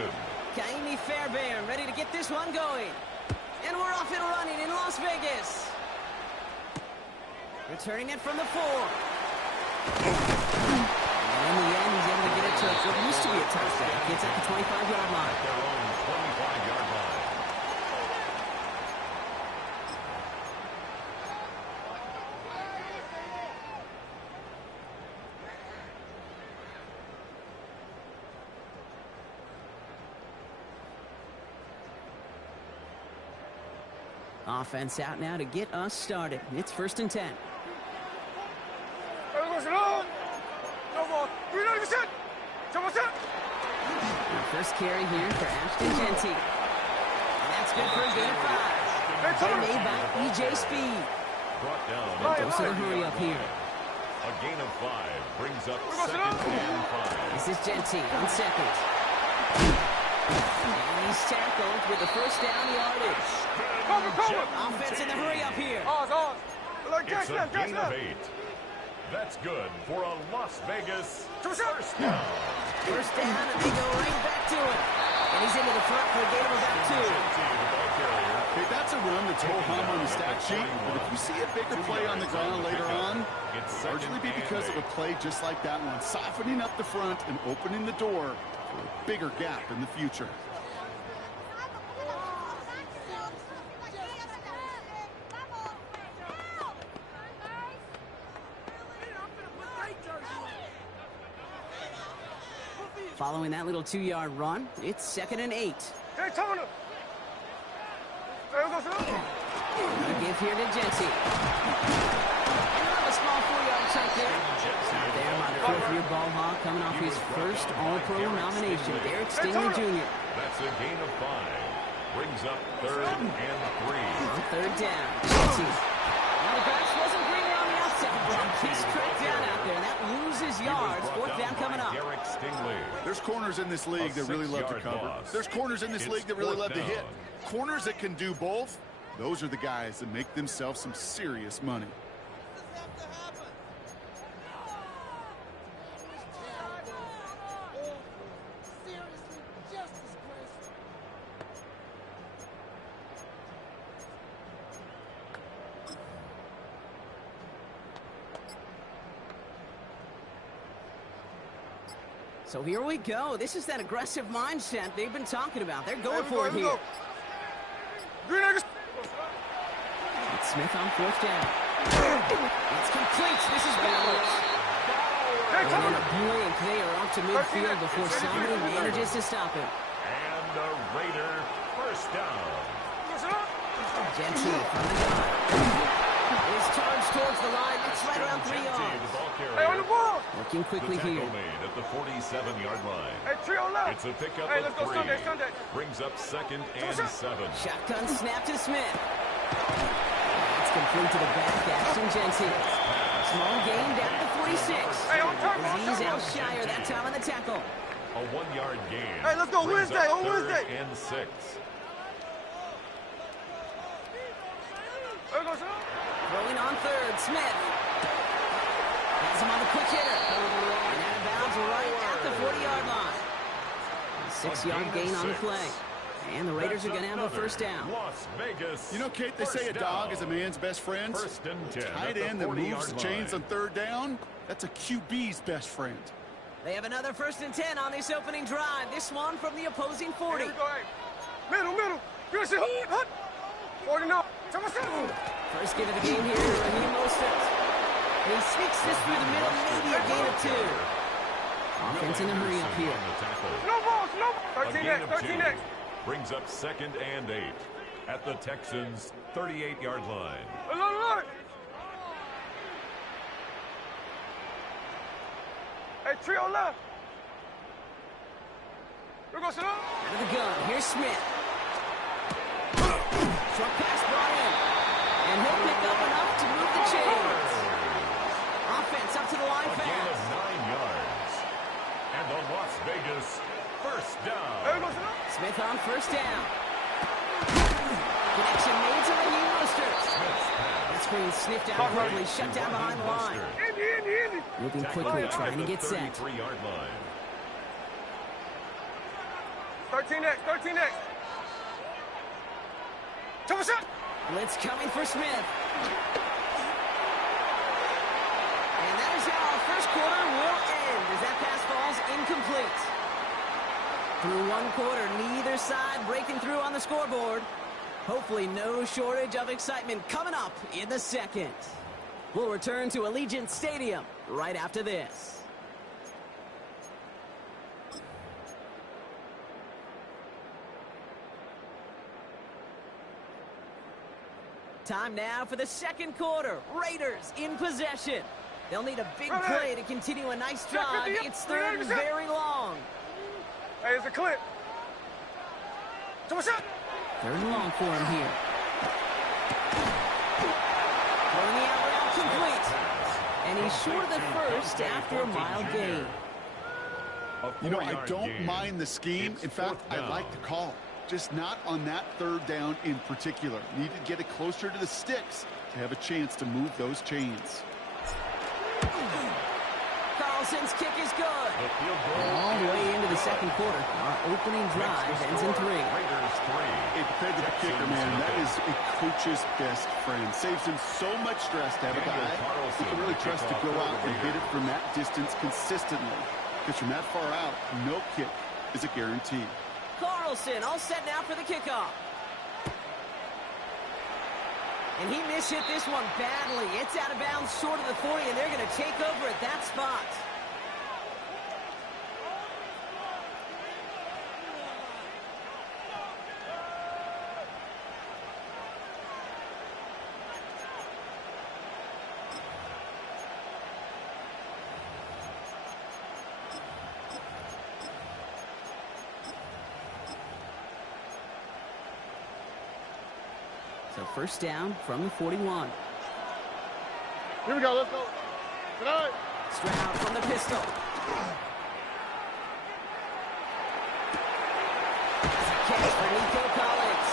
Houston. Kaimi Fairbairn ready to get this one going. And we're off and running in Las Vegas. Returning it from the 4. And in the end, he's able to get it to what used to be a touchback. Gets at the 25-yard line. Their own 25-yard line. Offense out now to get us started. It's 1st and 10. Our first carry here for Ashton Genty. And that's good for a gain of 5. Made by E.J. Speed. Brought down. Goes to the hurry up here. A gain of 5 brings up 2nd and 5. This is Genty on 2nd. And he's tackled with the first down yardage. Offense in the hurry up here. It's a gain of 8. That's good for a Las Vegas first down. First down, and they go right back to it. And he's into the front for a gain of about 2. Hey, that's a run that's ho-hum on the stat sheet, but if you see a bigger play on the ground later on, it'll largely be because of a play just like that one, softening up the front and opening the door for a bigger gap in the future. Following that little 2-yard run, it's 2nd and 8. A give here to Genty. A small 4-yard chunk there. There, my 4th-year ball hawk coming off his first All-Pro nomination, Derek Stingley Jr. That's a gain of 5. Brings up 3rd and 3. On 3rd down, Genty. Now the grass wasn't greener on the outside, but he's tracked down out there, and that loses yards. 4th down coming up. Derek Stingley. There's corners in this league that really love to cover. There's corners in this league that really love to hit. Corners that can do both, those are the guys that make themselves some serious money. So here we go. This is that aggressive mindset they've been talking about. They're going for it here. It's Smith on 4th down. It's complete. This is Bowers. And in a blink, they are up to midfield before somebody manages to stop him. And a Raider first down. Genty from the gun. Is charged towards the line. It's right around 3 yards. Working quickly here. Made at the 47-yard line. It's a pickup of 3. Brings up 2nd and 7. Shotgun snap to Smith. It's complete to the back. Ashton Genty. Small gain down to the 46. He's out shyer that time on the tackle. A 1-yard gain. Hey, let's go Wednesday. On Wednesday. And 6. Throwing on 3rd, Smith. Has him on the quick hitter. And out of bounds right at the 40-yard line. A 6-yard gain on the play. And the Raiders are going to have a first down. Las Vegas. You know, Kate, they say a dog is a man's best friend. First and 10. Tight end that moves the chains on 3rd down, that's a QB's best friend. They have another 1st and 10 on this opening drive. This one from the opposing 40. Middle. 49. First get of the game here to Raheem Mostert. He sneaks this through the middle, maybe a gain of 2. Offense in a hurry up here. No balls. 13X. Brings up 2nd and 8 at the Texans' 38-yard line. Hey, trio left. Out of the gun, here's Smith. Short pass brought in. And he'll pick up enough to move the chains. Offense up to the line fast. A gain of 9 yards. And the Las Vegas first down. Smith on 1st down. Connection made to Raheem Mostert. That screen sniffed out quickly, shut down behind the line. Moving quickly, trying to get set. 33-yard line. 13X, 13X. Double shot. Blitz coming for Smith. And that is how our first quarter will end as that pass falls incomplete. Through one quarter, neither side breaking through on the scoreboard. Hopefully no shortage of excitement coming up in the second. We'll return to Allegiant Stadium right after this. Time now for the second quarter. Raiders in possession. They'll need a big play to continue a nice drive. It's third and very long. Hey, it's a clip. Double shot. Third and long for him here. Throwing the out route complete. And he's short of the first after a mile gain. You know, I don't mind the scheme. In fact, I like the call. Just not on that third down in particular. Need to get it closer to the sticks to have a chance to move those chains. Carlson's kick is good. All the way into the second quarter. Our opening drive ends in 3. Hey, compared to the kicker, man, that is a coach's best friend. Saves him so much stress to have a guy who can really trust to go out and hit it from that distance consistently. Because from that far out, no kick is a guarantee. Carlson all set now for the kickoff. And he mishit this one badly. It's out of bounds short of the 40, and they're going to take over at that spot. So first down from the 41. Here we go, let's go. Tonight. Stroud from the pistol. That's a catch for Nico Collins.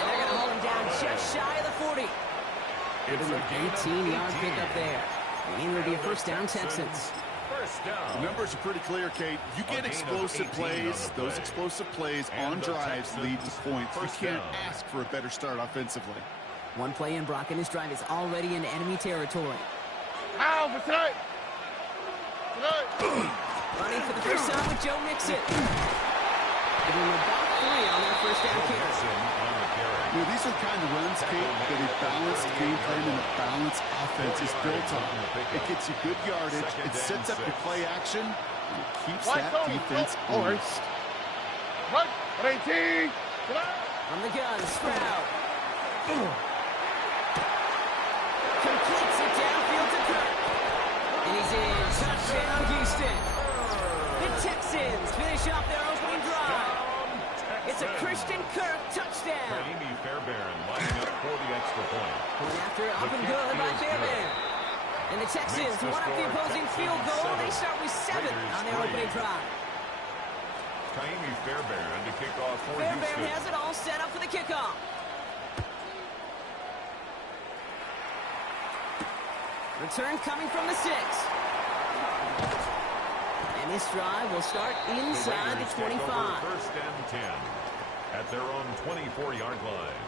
And they're going to hold him down just shy of the 40. Give him an 18-yard pickup there. And it'll be a first down, Texans. The numbers are pretty clear, Kate. You get explosive plays. Those explosive plays on drives lead to points. You can't ask for a better start offensively. One play in, Brock, and his drive is already in enemy territory. How for tonight? Running for the first time with Joe Mixon. Giving him about 3 on that first down carry. You know, these are the kind of runs, Kate, that a balanced game plan and a balanced offense is built on. It gets you good yardage, it sets up your play action, and it keeps that defense honest. 18. From the gun, Stroud. Completes it downfield to Kirk. And he's in. Touchdown, Houston. The Texans finish off their opening drive. It's a Christian Kirk touchdown. Amy Fairbairn lining up for the extra point. Going after it, up and good by Fairbairn. And the Texans one up the opposing field goal. They start with 7 on their opening drive. Amy Fairbairn to kick off for Fairbairn Houston. has it all set up for the kickoff. Return coming from the 6. And this drive will start inside the 25. First and 10 at their own 24-yard line.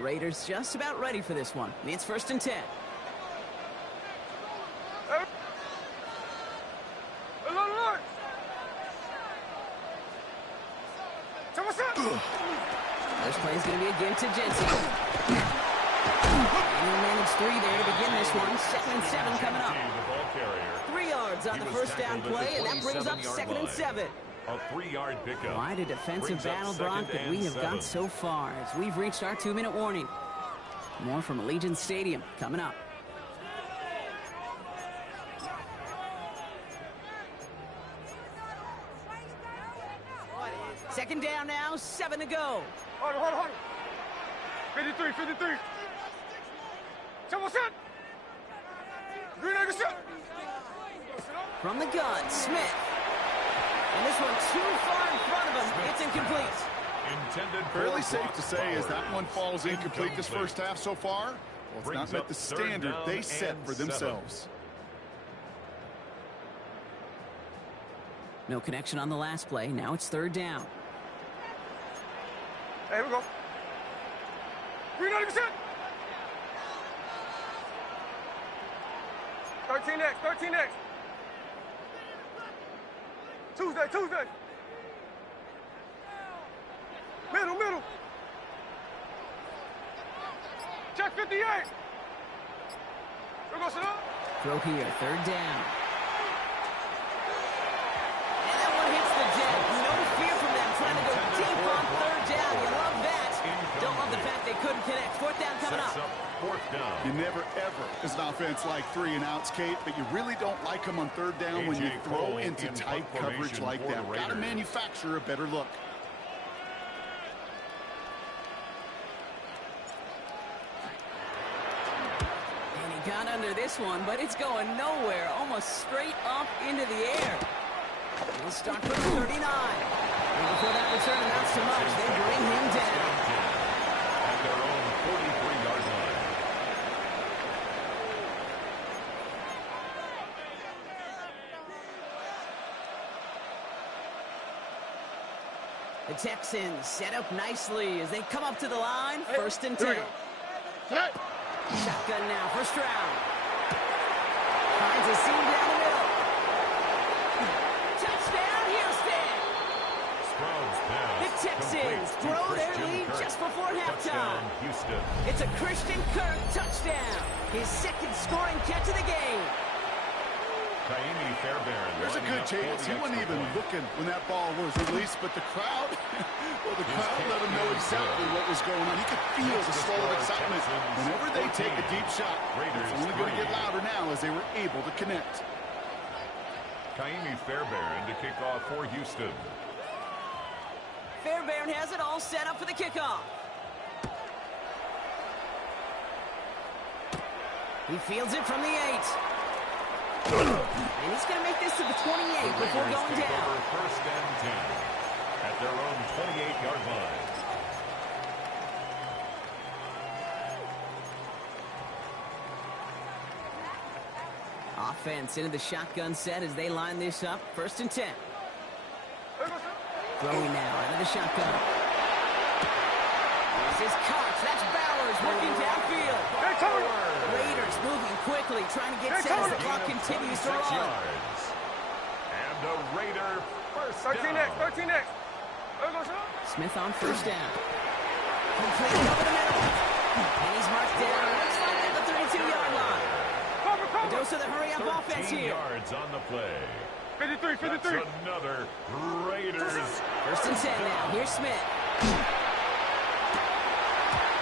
Raiders just about ready for this one. It's first and 10. First play is going to be again to Jensen. And he'll manage 3 there to begin this one. 2nd and 7 coming up. 3 yards on the first down play, and that brings up 2nd and 7. A 3-yard pickup. Quite a defensive battle, Brock, that we have got so far as we've reached our 2-minute warning. More from Allegiant Stadium coming up. Second down now, 7 to go. Hold on. 53. Double shot. Green egg shot. From the gun, Smith. And this one too far in front of him. It's incomplete. Intended Fairly safe to say as that one falls incomplete this first half so far. Well, it's not met the standard they set for themselves. No connection on the last play. Now it's third down. Hey, here we go. 390%. 13X, 13X. Tuesday. Middle. Check 58. Here goes it up. Throw here, third down. And that one hits the deck. No fear from them trying to go deep on third down. You love that. Don't love the fact they couldn't connect. Fourth down coming up. Fourth down. You never, ever, as an offense, like 3 and outs, Kate, but you really don't like them on third down when you throw into tight coverage like that. Got to manufacture a better look. And he got under this one, but it's going nowhere. Almost straight up into the air. He'll start from 39. And before that return amounts to much, they bring him down. At their own 43-yard line. The Texans set up nicely as they come up to the line. First and 10. Shotgun now, first round. Finds a seam down the middle. Touchdown, Houston! The Texans throw their lead just before halftime. Houston. It's a Christian Kirk touchdown. His second scoring catch of the game. Kaimi Fairbairn. There's a good chance. He wasn't even looking when that ball was released, but the crowd, well, the crowd let him know exactly what was going on. He could feel the flow of excitement. Whenever they take a deep shot, it's only going to get louder now as they were able to connect. Kaimi Fairbairn to kick off for Houston. Fairbairn has it all set up for the kickoff. He fields it from the 8. And he's going to make this to the 28 before going down. First and 10 at their own 28-yard line. Offense into the shotgun set as they line this up. First and 10. Throwing now out of the shotgun. This is Cox. That's Bowers working downfield. Raiders moving quickly, trying to get set as the clock continues to run. And the Raider first 13X. down. Smith on first down. Completed over the middle. And he's marked down. Looks like at the 32-yard line. A dose of the hurry-up offense here. Yards on the play. 53. That's another Raiders. First and 10 now. Here's Smith.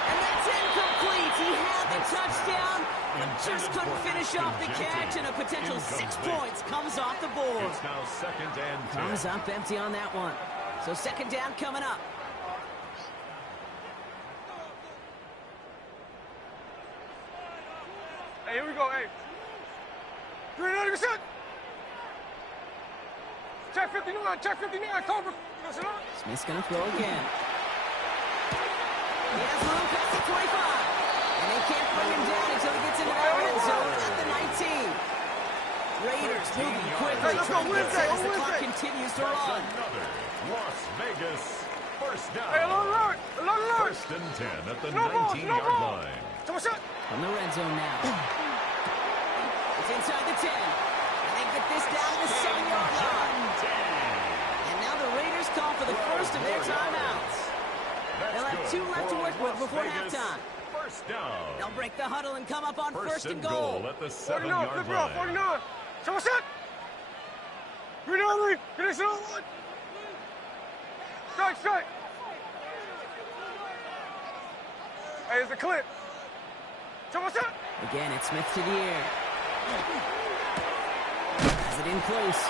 And that's incomplete. He had the touchdown, but just couldn't finish off the catch, and a potential 6 points comes off the board. It's now second and 10. Comes up empty on that one. So second down coming up. Hey, here we go, hey. 390%. Check 59, Cobra. Smith's going to throw again. He has room past the 25. And they can't bring him down until he gets into that red zone at the 19. Raiders moving quickly, trying to get set as the clock continues to run. Another Las Vegas first down. Hey, alert. First and 10 at the 19-yard line. From the red zone now. It's inside the 10. And they get this down to the 7-yard line. And now the Raiders call for the first of their timeouts. They'll have 2 left to work with before halftime. First down. They'll break the huddle and come up on first and goal goal. at the 7-yard line. 49. So what's that? 390. Finish it on one. Strike. Hey, it's a clip. So what's that? Again, it's Smith to the air. Has it in close.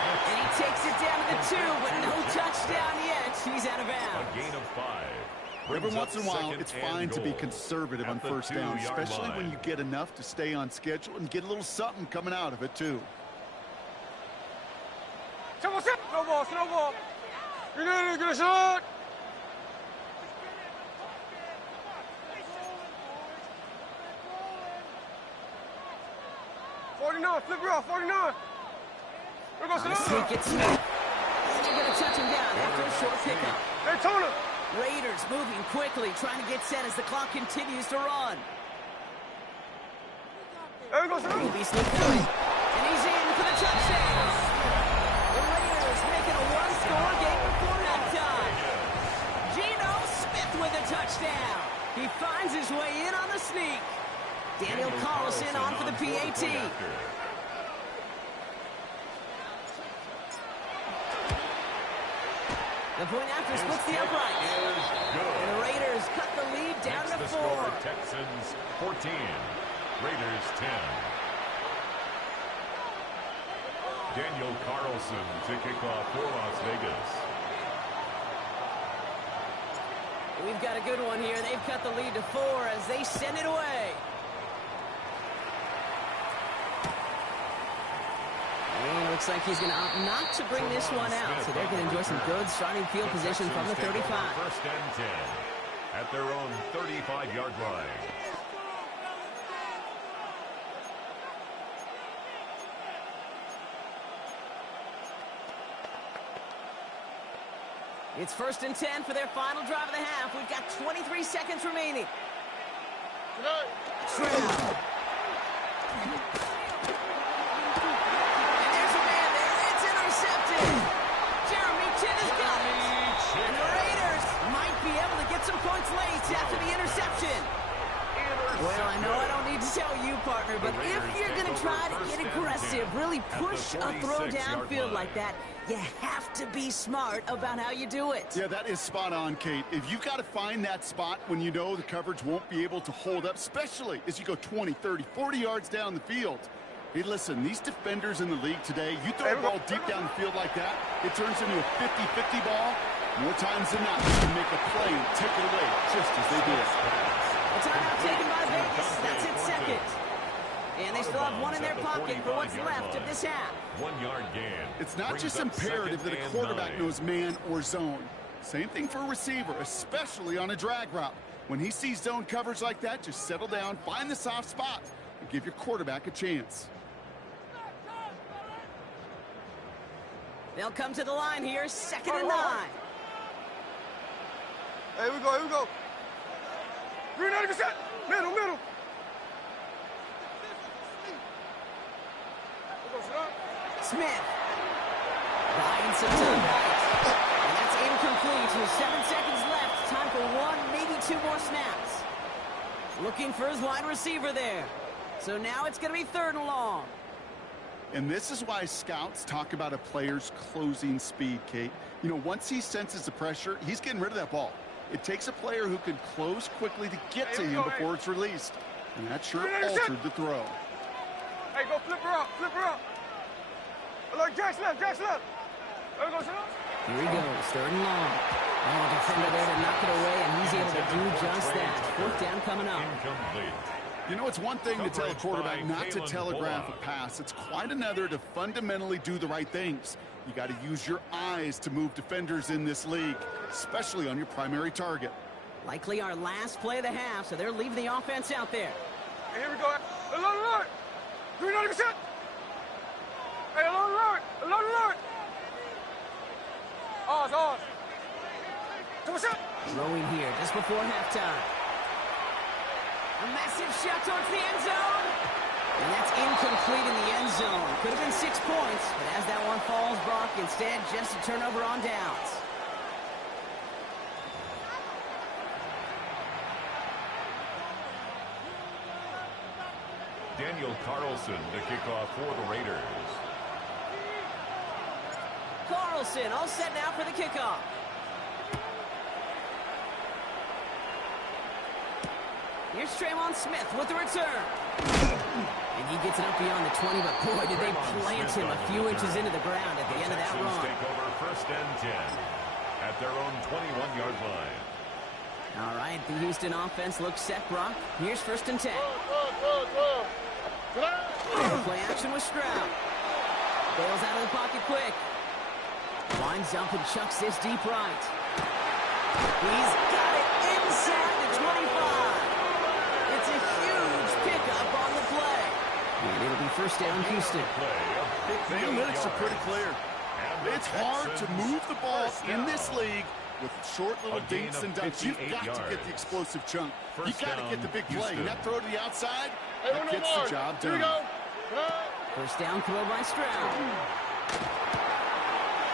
And he takes it down to the 2, but no touchdown yet. He's out of bounds. A gain of 5. Every once in a while, it's fine to be conservative on first down, especially when you get enough to stay on schedule and get a little something coming out of it, too. Snowball. You're going to get a shot. 49, flip her out, 49. We're going to Sneak it, Smith. And they're going to touch him down after a short pickup. Hey, Tona. Raiders moving quickly, trying to get set as the clock continues to run. Hey, we're going to He'll be sneaked out. And he's in for the touchdown. The Raiders making a one-score game before halftime. Geno Smith with a touchdown. He finds his way in on the sneak. Daniel Carlson on for the PAT. The point after splits the upright. And the Raiders cut the lead down to 4. Texans 14, Raiders 10. Daniel Carlson to kick off for Las Vegas. We've got a good one here. They've cut the lead to 4 as they send it away. And looks like he's going to opt not to bring this one out. So they're going to enjoy some good starting field position from the 35. First and 10 at their own 35-yard line. It's first and 10 for their final drive of the half. We've got 23 seconds remaining. Stroud. Some points late after the interception. Well, I know I don't need to tell you, partner, but if you're going to try to get aggressive, really push a throw downfield like that, you have to be smart about how you do it. Yeah, that is spot on, Kate. If you've got to find that spot when you know the coverage won't be able to hold up, especially as you go 20, 30, 40 yards down the field. Hey, listen, these defenders in the league today, you throw a ball deep down the field like that, it turns into a 50-50 ball. More times than not, they can make a play and take it away, just as they did. A timeout taken by Vegas. That's its second. And they still have one in their pocket for what's left of this half. 1-yard gain. It's not just imperative that a quarterback knows man or zone. Same thing for a receiver, especially on a drag route. When he sees zone coverage like that, just settle down, find the soft spot, and give your quarterback a chance. They'll come to the line here, 2nd and 9. Hey, we go, here we go. Green 90%. Middle, middle. Smith. Buying some time right. And that's incomplete with 7 seconds left. Time for 1, maybe 2 more snaps. Looking for his wide receiver there. So now it's going to be 3rd and long. And this is why scouts talk about a player's closing speed, Kate. You know, once he senses the pressure, he's getting rid of that ball. It takes a player who can close quickly to get to him before it's released. And that sure altered the throw. Hey, go flip her out, flip her out. Look, Jack's left, Jack's left. There we go, son. Here he goes, 3rd and long. Oh, the defender there to knock it away, and he's able to do just that. 4th down coming up. Incomplete. You know, it's one thing to tell a quarterback not to telegraph a pass. It's quite another to fundamentally do the right things. You got to use your eyes to move defenders in this league, especially on your primary target. Likely our last play of the half, so they're leaving the offense out there. Hey, here we go. Alert. Green 90%. Hey, alert. Ours. 2%. Throwing here just before halftime. A massive shot towards the end zone. And that's incomplete in the end zone. Could have been 6 points, but as that one falls, Brock, instead just a turnover on downs. Daniel Carlson to kick off for the Raiders. Carlson all set now for the kickoff. Here's Trayvon Smith with the return. And he gets it up beyond the 20, but boy, did they plant him a few inches into the ground at the end of that run. Take over 1st and 10 at their own 21-yard line. All right, the Houston offense looks set, Brock. Here's 1st and 10. Play action with Stroud. Bails out of the pocket quick. Winds up and chucks this deep right. He's got it inside the 25. It's a huge pickup on the play. And it'll be first down, Houston. The analytics are pretty clear. It's hard to move the ball in this league with short little dinks and dunks. You've got to get the explosive chunk. You've got to get the big play. And that throw to the outside, that gets the job done. Here we go. First down throw by Stroud.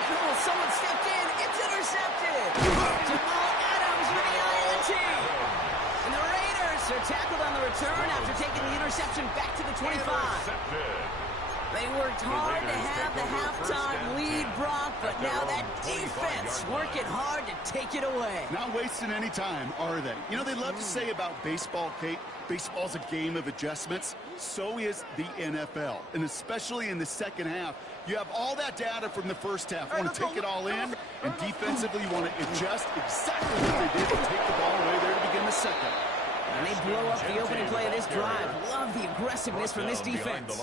Oh, someone stepped in. It's intercepted. Jamal Adams with the INT. And the Raiders are tackled on the return after taking the interception back to the 25. They worked hard to have the halftime lead, Brock, but now that defense working hard to take it away. Not wasting any time, are they? You know, they love to say about baseball, Kate, baseball's a game of adjustments. So is the NFL, and especially in the second half. You have all that data from the first half. You want to take it all in, and defensively you want to adjust exactly what they did to take the ball away there to begin the second. And they blow up the opening play of this drive. Love the aggressiveness from this defense.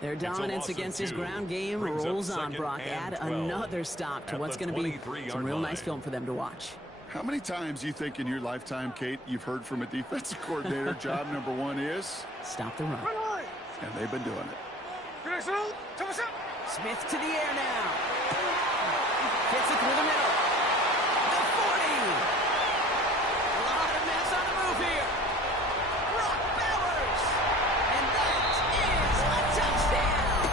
Their dominance against this ground game rolls on, Brock. Add another stop to what's going to be some real nice film for them to watch. How many times do you think in your lifetime, Kate, you've heard from a defensive coordinator, job number one is? Stop the run. And they've been doing it. Smith to the air now. Gets it through the middle. The 40. A lot of minutes on the move here. Brock Bowers. And that is a touchdown.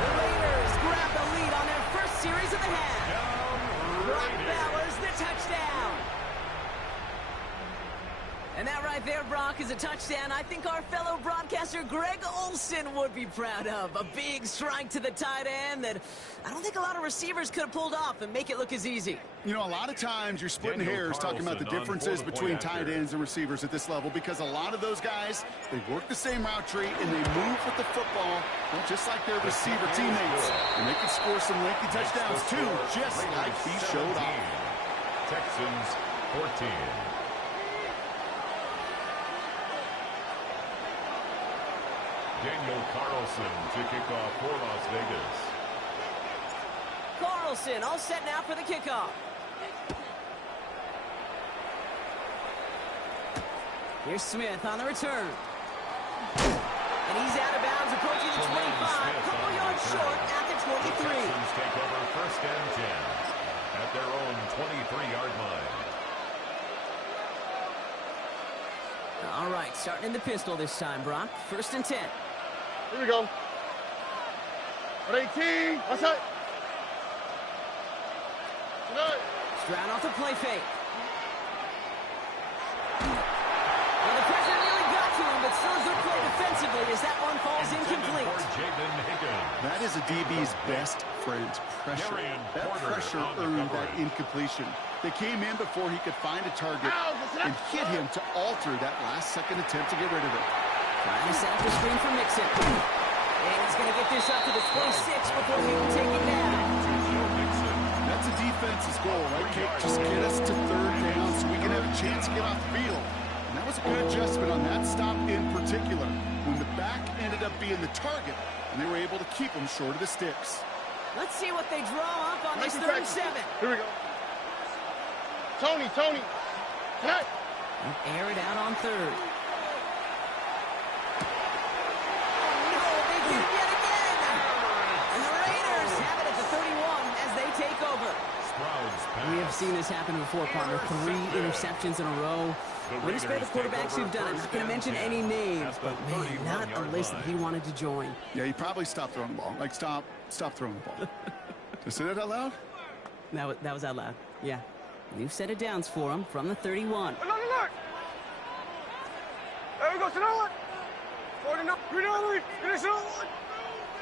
The Raiders grab the lead on their first series of the half. Brock Bowers, the touchdown. And that right there, Brock, is a touchdown I think our fellow broadcaster Greg Olsen would be proud of. A big strike to the tight end that I don't think a lot of receivers could have pulled off and make it look as easy. You know, a lot of times you're splitting hairs talking about the differences between tight ends and receivers at this level because a lot of those guys, they work the same route tree and they move with the football, well, just like their receiver teammates. And they can score some lengthy touchdowns too, just like he showed off. Texans 14. Daniel Carlson to kick off for Las Vegas. Carlson all set now for the kickoff. Here's Smith on the return. And he's out of bounds approaching the 25. Couple yards short at the 23. The Texans take over first and 10 at their own 23-yard line. All right, starting in the pistol this time, Brock. First and 10. Here we go. 18. What's that? Stroud off the play fake. Well, the pressure nearly got to him, but still a good play defensively as that one falls incomplete. That is a DB's best friend, pressure. That pressure earned that incompletion. They came in before he could find a target and hit him to alter that last-second attempt to get rid of it. Trying to set up the screen for Mixon. And he's going to get this up to the 26 before he can take it down. That's a defense's goal, right, Kate? Just get us to third down so we can have a chance to get off the field. And that was a good adjustment on that stop in particular, when the back ended up being the target, and they were able to keep him short of the sticks. Let's see what they draw up on this 37. Here we go. Tony. Connect. Air it out on third. No, they did it yet again. And the Raiders have it at the 31 as they take over. We have seen this happen before, partner. 3 interceptions in a row. We're going to spare the quarterbacks who've done it. I'm not going to mention any names, but man, not a list that he wanted to join. Yeah, he probably stopped throwing the ball. Like, stop throwing the ball. Did I say that out loud? That was out loud, yeah. New set of downs for him from the 31. Look. There we go, to that one. 49. Finish it on one.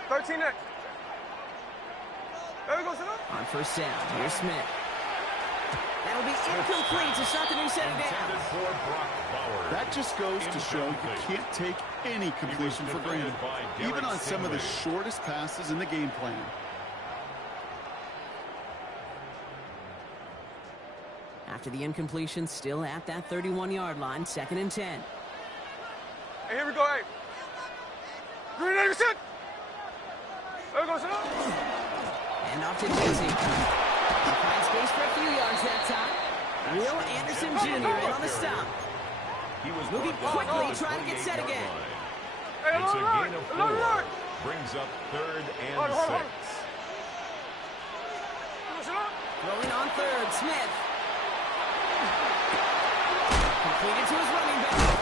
13 next. There we go, to that. On first down, here's Smith. That'll be incomplete to start the new set of downs. That just goes to show you can't take any completion for granted, even on some of the shortest passes in the game plan. After the incompletion, still at that 31-yard line, 2nd and 10. Hey, here we go, hey. Green Anderson. There we go, son. And off to Jay-Z. He finds space for a few yards that time. Will Anderson Jr. in on the stop. Moving quickly, trying to get set again. Hey, It's a gain of 4. Brings up 3rd and 6. Throwing on 3rd, Smith. Completed to his running back.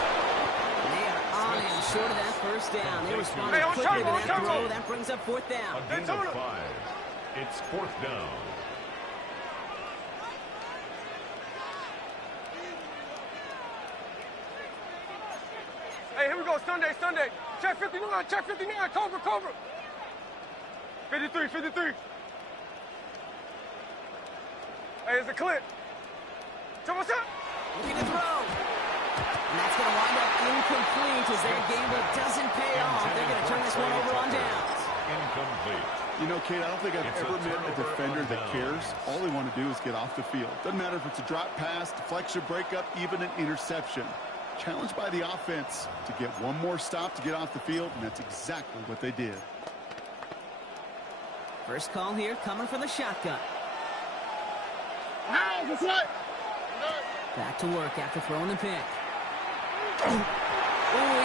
They are on him short of that first down. They responded quickly to that throw. That brings up 4th down. A gain of 5. It's 4th down. Hey, here we go, Sunday. Check 59, Cobra. 53. Hey, it's a clip. Check what's up? Looking to throw. And that's going to wind up incomplete as their gamble doesn't pay off. They're going to turn this one over on downs. Incomplete. You know, Kate, I don't think I've ever met a defender that cares. All they want to do is get off the field. Doesn't matter if it's a drop pass, deflection, breakup, even an interception. Challenged by the offense to get one more stop to get off the field, and that's exactly what they did. First call here coming from the shotgun. Back to work after throwing the pick. Oh, he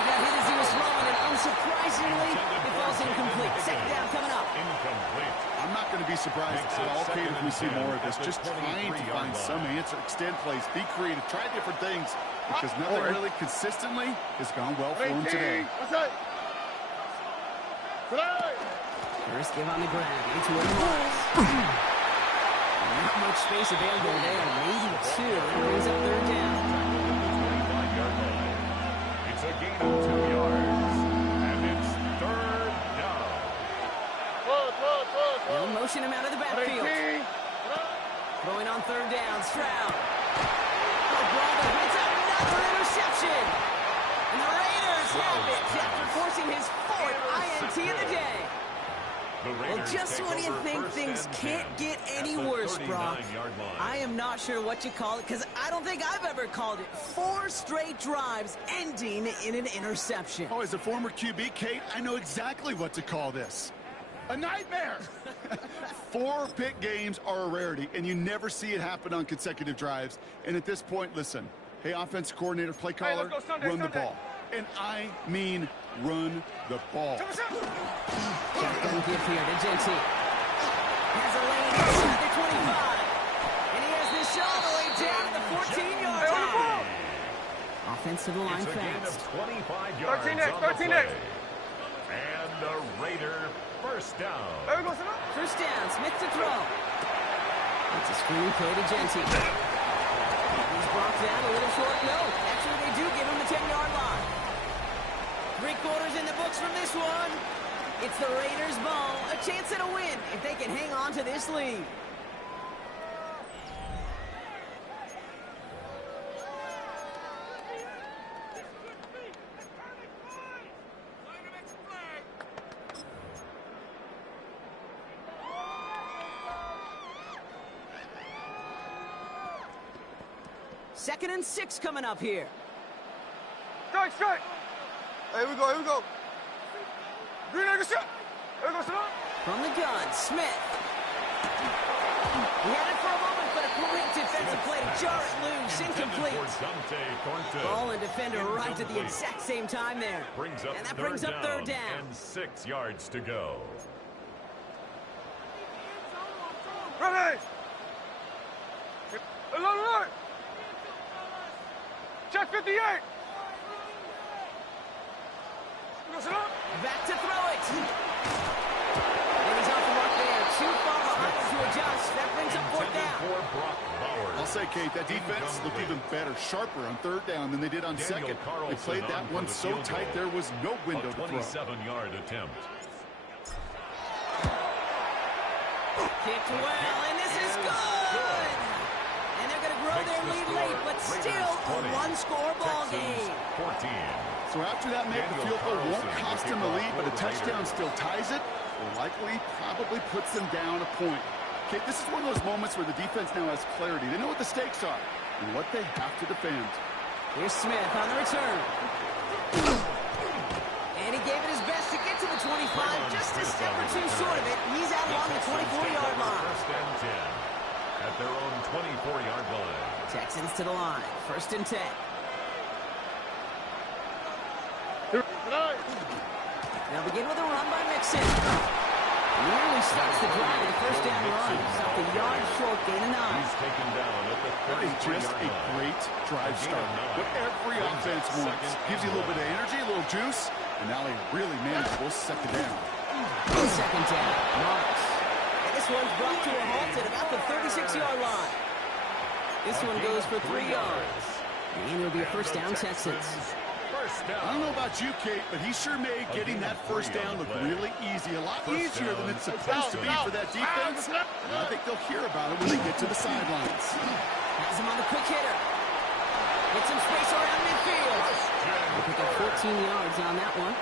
got hit as he was throwing, and unsurprisingly, it falls incomplete. 2nd down coming up. Incomplete. I'm not going to be surprised at all, Kate, if we see more of this. Just trying to find some answer, extend plays, be creative, try different things, because nothing really consistently has gone well for him today. First give on the grab. Into it was. Not much space available there. Maybe 2. That brings up 3rd down. 25-yard line. It's a gain of 2 yards. And it's 3rd down. They'll motion him out of the backfield. Throwing on 3rd down. Stroud. Oh, brother, it's another interception. And the Raiders have it after forcing his 4th INT of the day. Well, just when you think things can't get any worse, Brock, I am not sure what you call it, because I don't think I've ever called it 4 straight drives ending in an interception. Oh, as a former QB, Kate, I know exactly what to call this. A nightmare! 4 pick games are a rarity, and you never see it happen on consecutive drives. And at this point, listen, hey, offense coordinator, play caller, run the ball. And I mean run the ball. Shotgun give here to Genty. Has a lane inside the 25. And he has this all the way down to the 14-yard line. Offense to the line it's a gain fast. of 25 yards 13 on the play. next. And the Raider first down. First down, Smith to throw. It's a screen play to Genty. He's brought down a little short. No, actually they do give him the 10-yard line. 3/4 in the books from this one. It's the Raiders' ball. A chance at a win if they can hang on to this lead. Second and 6 coming up here. Strike. Hey, here we go. Green egg shot. Here we go, son. From the gun, Smith. He had it for a moment, but a great defensive play to jar it loose, incomplete. Ball and defender arrived at the exact same time there. And that brings up 3rd down. And 6 yards to go. Ready. Alert. Check 58. Back to throw it. And he's off the mark there. Too far behind to adjust. That brings up 4th down. I'll say, Kate, that defense looked even better, sharper on 3rd down than they did on 2nd. They played that one so tight there was no window to throw. 27-yard attempt. Kicked well, and this is good. And they're going to grow their lead late, but still a 1-score ball game. 14. So after that make, the field goal won't cost them the lead, but a touchdown still ties it, or likely probably puts them down a point. Okay, this is one of those moments where the defense now has clarity. They know what the stakes are and what they have to defend. Here's Smith on the return. And he gave it his best to get to the 25, just a step or 2 short of it. He's out along the 24-yard line. First and 10 at their own 24-yard line. Texans to the line. 1st and 10. They'll begin with a run by Mixon. Nearly starts the drive with a first down run. Stopped a yard short, gain of 9. He's taken down at the That is just a 33-yard line. great drive start. What every offense wants. Gives you a little bit of energy, a little juice, and now a really manageable second down. Second down, Marks. And this one's brought to a halt at about the 36-yard line. This one goes for 3 yards. And it'll be a first down, Texans. I don't know about you, Kate, but he sure made getting that first down look really easy. A lot easier than it's supposed to be for that defense. And I think they'll hear about it when they get to the sidelines. Has him on the quick hitter. Get some space around midfield. They'll pick up 14 yards on that one.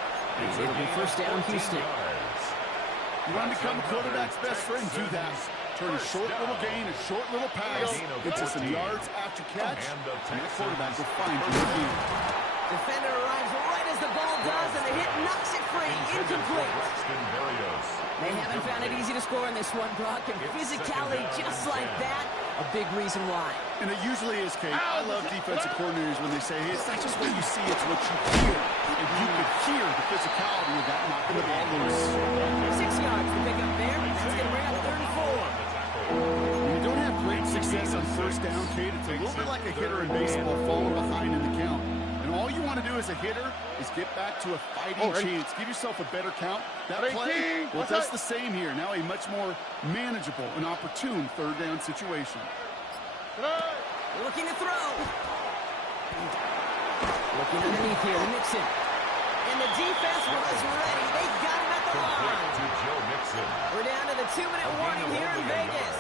It'll be first down, Houston. You want to become a quarterback's best friend? Do that. Turn a short little gain, a short little pass into some yards after catch, and the quarterback will find you again. Defender arrives right as the ball does, and the hit knocks it free. Incomplete. They haven't found it easy to score in this one, Brock, and physicality just like that, a big reason why. And it usually is, Kate. I love defensive coordinators when they say, hey, it's not just what you see, it's what you hear. And you could hear the physicality of that knocking the ball loose. 6 yards to pick up there. That's going to bring up 3rd and 4. When you don't have great success on first down, Kate, it's a little bit like a hitter in baseball falling behind in the count. And all you want to do as a hitter is get back to a fighting chance. Give yourself a better count. That play, well, it does the same here. Now a much more manageable and opportune 3rd down situation. Looking to throw. Looking underneath here, Mixon. And the defense was ready. They got him at the line. We're down to the 2-minute warning here in Vegas.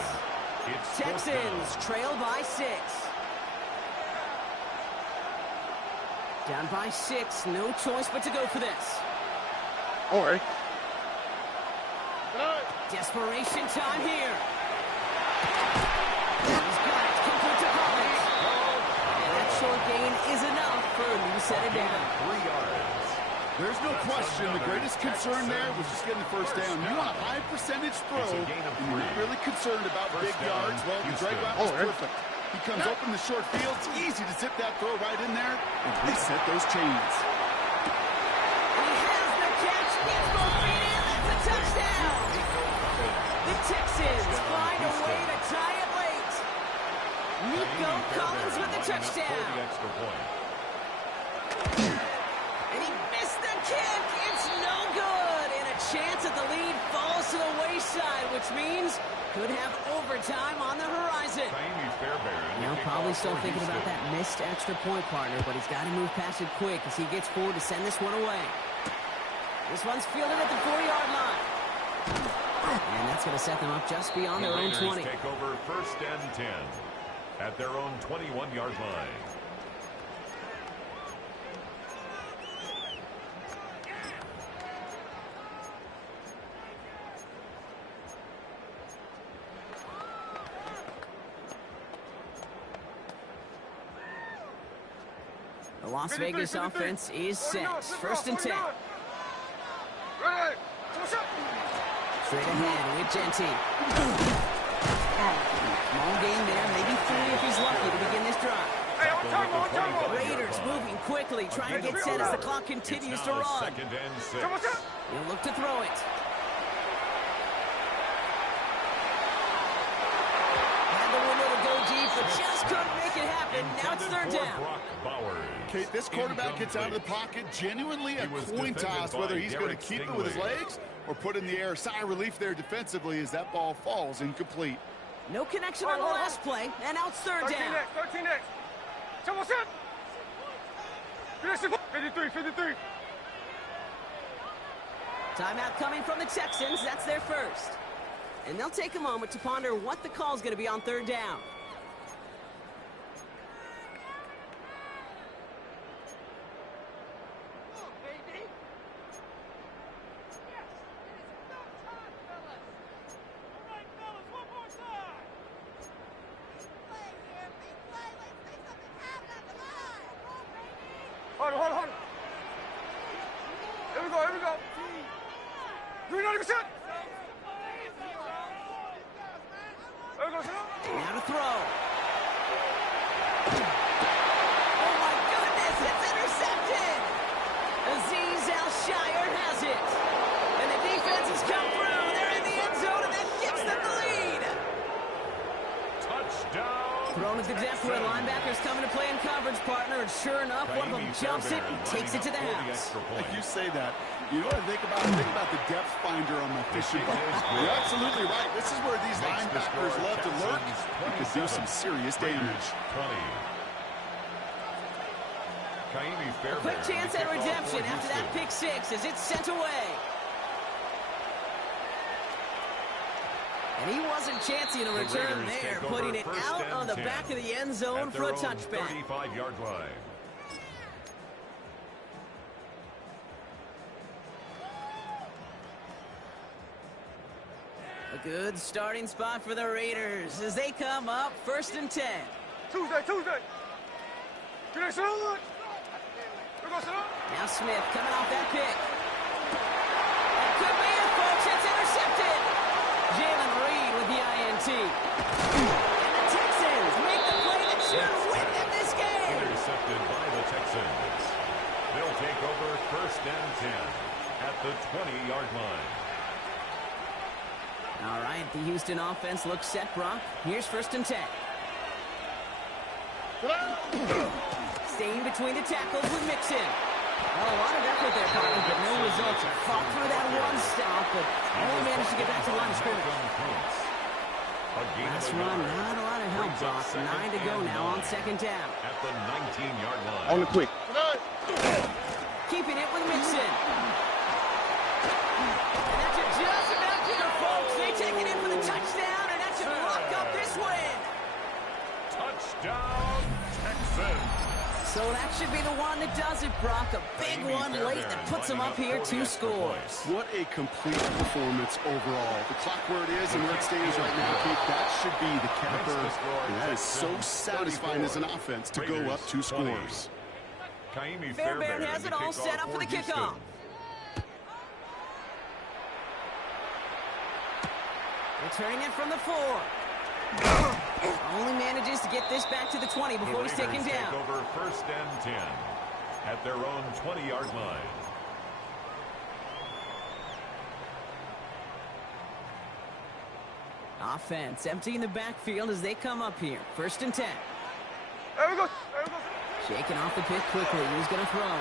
Texans trail by 6. Down by 6, no choice but to go for this. All right. Desperation time here. He's got it, complete to Collins. And that short gain is enough for a new set of down. 3 yards. There's no question the greatest concern there was just getting the first down. You want a high percentage throw, and you're not really concerned about big yards. Well, the drag route was perfect. He comes open the short field. It's easy to zip that throw right in there and reset those chains. He has the catch. Gets both feet in. That's a touchdown. The Texans find a way to tie it late. Nico Collins with the touchdown. And he missed the kick. It's no good. And a chance at the lead falls to the wayside, which means could have overtime on the horizon. Now probably still thinking about that missed extra point, partner, but he's got to move past it quick as he gets forward to send this one away. This one's fielded at the 4-yard line. And that's going to set them up just beyond their own 20. Take over 1st and 10 at their own 21-yard line. The Las Vegas offense is set. 1st and 10. Straight ahead with Genty. Small gain there, maybe 3 if he's lucky to begin this drive. Raiders moving quickly, trying to get set as the clock continues to run. 2nd and 6. He'll look to throw it. Had the window to go deep, but just couldn't make it happen. Now it's 3rd down. Kate, this quarterback gets out of the pocket, genuinely a coin toss whether he's going to keep it with his legs or put in the air. Sigh of relief there defensively as that ball falls incomplete. No connection on the last play, and now it's 3rd down. 13 next. Someone set. 53. Timeout coming from the Texans. That's their first. And they'll take a moment to ponder what the call's going to be on 3rd down. Hold on. Here we go. 390%. There we go, Now to throw. Oh, my goodness, it's intercepted. Azeez Al-Shire has it. Shows the depth where linebackers come into play in coverage, partner, and sure enough, one of them jumps it and takes it to the house. Like you say that, you know what I think about? I think about the depth finder on my fishing boat. You're absolutely right. This is where these linebackers love to lurk and could do some serious damage. A quick chance at redemption after that pick six as it's sent away. And he wasn't chancing a return there, putting it out on the back of the end zone for a touchback. 35-yard line. A good starting spot for the Raiders as they come up 1st and 10. Tuesday. Get it, son. Now Smith coming off that pick. That could be it, folks. It's intercepted. Jalen Reed with the INT. And the Texans make the play that should win them this game. Intercepted by the Texans. They'll take over 1st and 10 at the 20-yard line. All right, the Houston offense looks set, Brock. Here's 1st and 10. Staying between the tackles with Mixon. Well, a lot of effort there, partner, but no results. Fought through that one stop, but only managed to get back to the line of scrimmage. Last run, not a lot of help, Brock. 9 to go now on 2nd down. At the 19-yard line. On the quick. Keeping it with Mixon. And that's just about there, folks. They take it in for the touchdown, and that should lock up this win. Touchdown, Texans. So that should be the one that does it, Brock. A big one late that puts them up here 2 scores. What a complete performance overall. The clock where it is and where it stands right now, Keith, that should be the capper. And that is so satisfying as an offense to go up 2 scores. Fairbairn has it all set up for the kickoff. Returning it from the 4. Only manages to get this back to the 20 before he's taken down. Take over 1st and 10 at their own 20-yard line. Offense emptying the backfield as they come up here. 1st and 10. There we go. Shaking off the pick quickly. Who's going to throw?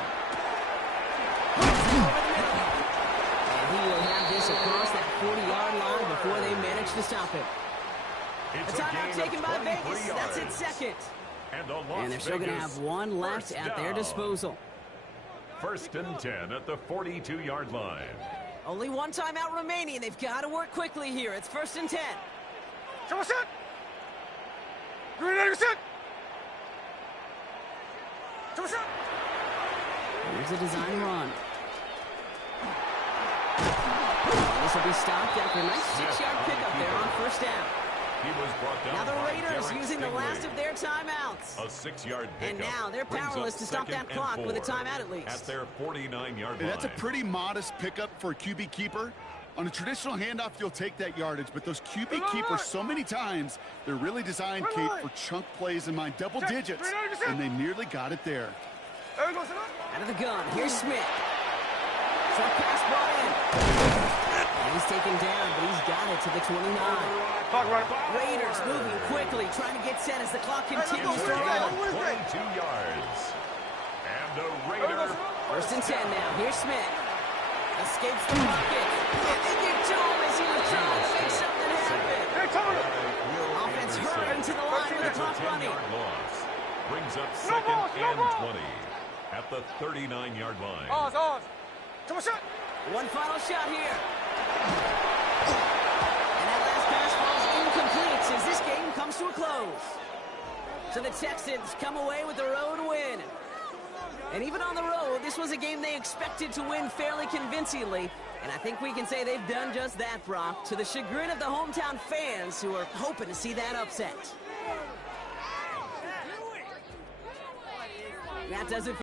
And he will have this across that 40-yard line before they manage to stop it. A timeout taken by Vegas. That's its 2nd. And they're still going to have one left at their disposal. 1st and 10 at the 42-yard line. Only one timeout remaining. They've got to work quickly here. It's 1st and 10. Come set. Green set. Come set. Here's a design run. This will be stopped after a nice 6-yard pickup there on 1st down. He was brought down. Now the by Raiders Derek using the Stingley. last of their timeouts. A 6-yard pickup. And now they're powerless to stop that clock with a timeout at least. At their 49-yard line. That's a pretty modest pickup for a QB keeper. On a traditional handoff, you'll take that yardage, but those QB keepers, so many times, they're really designed, Kate, for chunk plays in mind, double digits, and they nearly got it there. Out of the gun, here's Smith. Short pass ball in. And he's taken down, but he's got it to the 29. Raiders moving quickly, trying to get set as the clock continues to run. 22 yards. And the Raider. 1st and 10 now. Here's Smith. Escapes the pocket. And they get to him as he was trying to make something happen. Offense hurrying to the line with the clock running. Loss. Brings up 2nd and 20 at the 39-yard line. Come on, shot. One final shot here. And that last pass falls incomplete as this game comes to a close. So the Texans come away with the road win. And even on the road, this was a game they expected to win fairly convincingly. And I think we can say they've done just that, Brock, to the chagrin of the hometown fans who are hoping to see that upset. That does it.